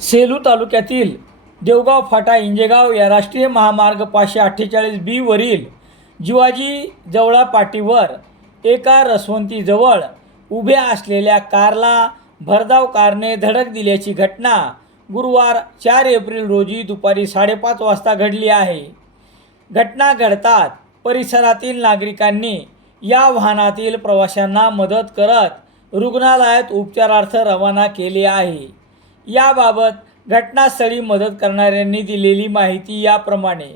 सेलू तालुक्यातील देवगाव फाटा इंजेगाव या राष्ट्रीय महामार्ग पाचशे अठ्ठेचाळीस बीवरील जिवाजी जवळा पाटीवर एका रसवंतीजवळ उभ्या असलेल्या कारला भरधाव कारने धडक दिल्याची घटना गुरुवार चार एप्रिल रोजी दुपारी साडेपाच वाजता घडली आहे. घटना घडतात परिसरातील नागरिकांनी या वाहनातील प्रवाशांना मदत करत रुग्णालयात उपचारार्थ रवाना केले आहे. याबाबत घटनास्थळी मदत करणाऱ्यांनी दिलेली माहिती याप्रमाणे.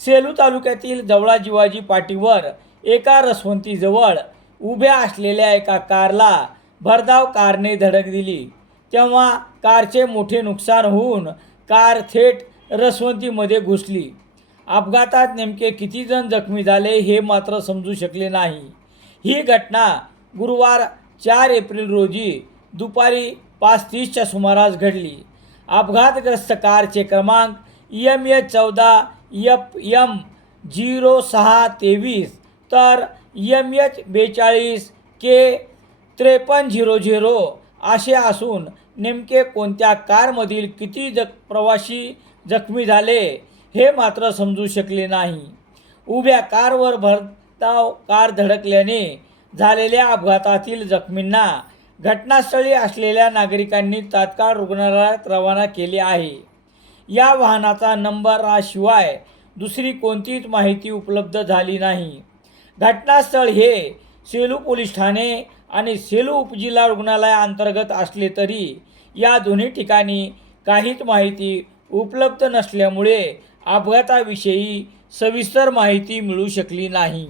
सेलू तालुक्यातील जवळा जिवाजी पाटीवर एका रसवंतीजवळ उभ्या असलेल्या एका कारला भरधाव कारने धडक दिली. तेव्हा कारचे मोठे नुकसान होऊन कार थेट रसवंतीमध्ये घुसली. अपघातात नेमके किती जण जखमी झाले हे मात्र समजू शकले नाही. ही घटना गुरुवार चार एप्रिल रोजी दुपारी पाच तीसच्या सुमारास घडली. अपघातग्रस्त कारचे क्रमांक यम एच चौदा यप यम झिरो सहा तेवीस तर यम एच बेचाळीस के त्रेपन्न झिरो झिरो असे असून नेमके कोणत्या कारमधील किती जख प्रवासी जखमी झाले हे मात्र समजू शकले नाही. उभ्या कारवर भरधाव कार धडकल्याने झालेल्या अपघातातील जखमींना घटनास्थळी असलेल्या नागरिकांनी तात्काळ रुग्णालयात रवाना केले आहे. या वाहनाचा नंबर शिवाय दुसरी कोणतीच माहिती उपलब्ध झाली नाही. घटनास्थळ हे सेलू पोलीस ठाणे आणि सेलू उपजिल्हा रुग्णालयाअंतर्गत असले तरी या दोन्ही ठिकाणी काहीच माहिती उपलब्ध नसल्यामुळे अपघाताविषयी सविस्तर माहिती मिळू शकली नाही.